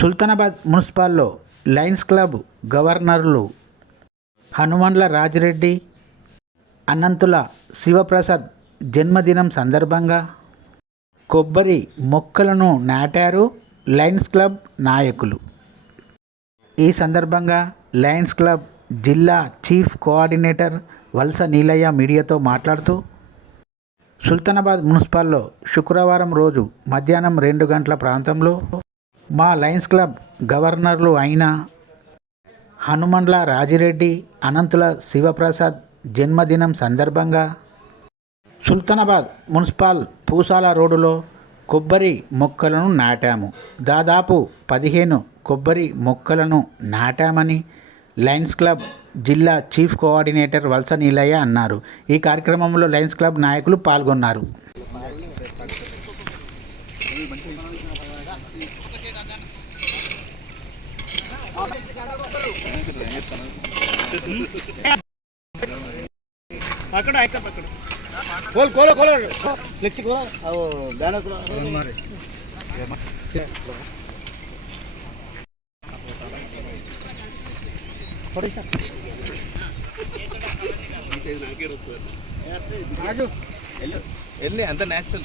Sultanabad మున్సిపాల్లో Lions club గవర్నర్లు హనుమండ్ల రాజిరెడ్డి అనంతుల శివప్రసాద్ జన్మదినం సందర్భంగా కొబ్బరి మొక్కలను నాటారు లయన్స్ క్లబ్ నాయకులు. ఈ సందర్భంగా లయన్స్ క్లబ్ జిల్లా చీఫ్ కోఆర్డినేటర్ వలస నీలయ్య మీడియాతో మాట్లాడుతూ సుల్తానాబాద్ మున్సిపాల్లో శుక్రవారం రోజు మధ్యాహ్నం రెండు గంటల ప్రాంతంలో మా లయన్స్ క్లబ్ గవర్నర్లు అయిన హనుమండ్ల రాజిరెడ్డి అనంతుల శివప్రసాద్ జన్మదినం సందర్భంగా సుల్తానాబాద్ మున్సిపల్ పూసాల రోడ్డులో కొబ్బరి మొక్కలను నాటాము. దాదాపు పదిహేను కొబ్బరి మొక్కలను నాటామని లయన్స్ క్లబ్ జిల్లా చీఫ్ కోఆర్డినేటర్ వలస నీలయ్య అన్నారు. ఈ కార్యక్రమంలో లయన్స్ క్లబ్ నాయకులు పాల్గొన్నారు. ಕೋಲ್ ಎಲ್ಲಿ ಅಂತ ನ್ಯಾಚುರಲ್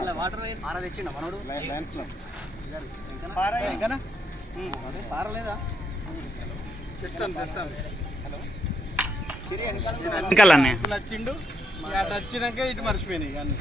ఇలా వాటర్ పార తెచ్చిండ మనోడు. లయన్స్ క్లబ్ పార ఇంకా పారలేదా అటు వచ్చినాక ఇటు మర్చిపోయినాయి అన్నీ.